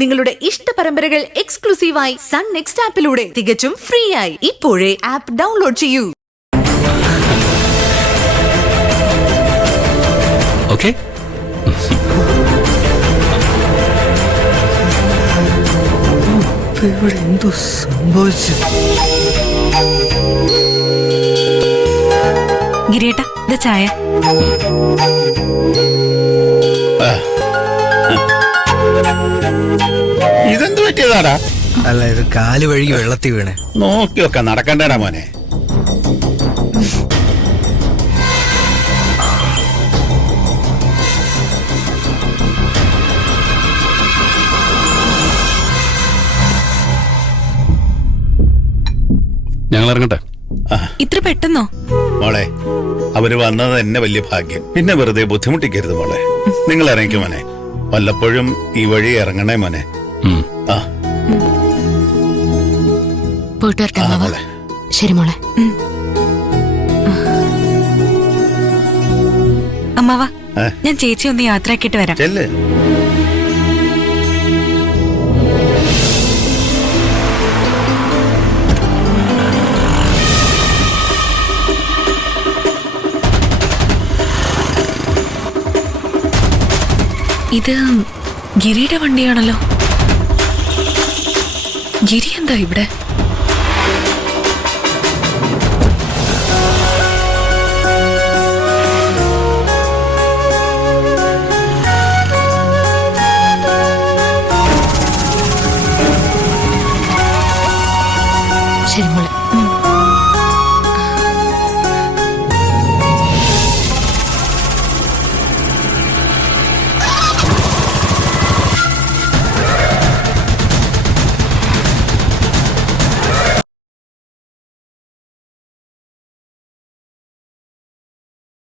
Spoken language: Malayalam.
നിങ്ങളുടെ ഇഷ്ട പരമ്പരകൾ എക്സ്ക്ലൂസീവായി സൺ നെക്സ്റ്റ് ആപ്പിലൂടെ തികച്ചും ഫ്രീ ആയി ഇപ്പോഴേ ആപ്പ് ഡൗൺലോഡ് ചെയ്യൂ. ഓക്കേ, ഇവിടെ എന്തോ സംഭവിച്ചു? ഗിരിയേട്ടാ, ഇത് ചായ. ഇതെന്ത് പറ്റിയതാടാ? അല്ല, ഇത് കാല് വഴുകി വെള്ളത്തിൽ വീണേ. നോക്കിയൊക്കെ നടക്കണ്ടേടാ മോനെ. ഞങ്ങൾ ഇറങ്ങട്ടെ. ഇത്ര പെട്ടെന്നോ? മോളെ, അവര് വന്നത് തന്നെ വലിയ ഭാഗ്യം. പിന്നെ വെറുതെ ബുദ്ധിമുട്ടിക്കരുത് മോളെ. നിങ്ങൾ ഇറങ്ങിക്കും മോനെ. വല്ലപ്പോഴും ഈ വഴി ഇറങ്ങണേ മോനെ. ആ പോയിട്ട് വരട്ടെ മോളെ. ശരി മോളെ. അമ്മാവാ, ഞാൻ ചേച്ചി ഒന്ന് യാത്രയാക്കിട്ട് വരാം. ചെല്ല്. ഇത് ഗിരിയുടെ വണ്ടിയാണല്ലോ. ഗിരി എന്താ ഇവിടെ? ശരി മോളെ.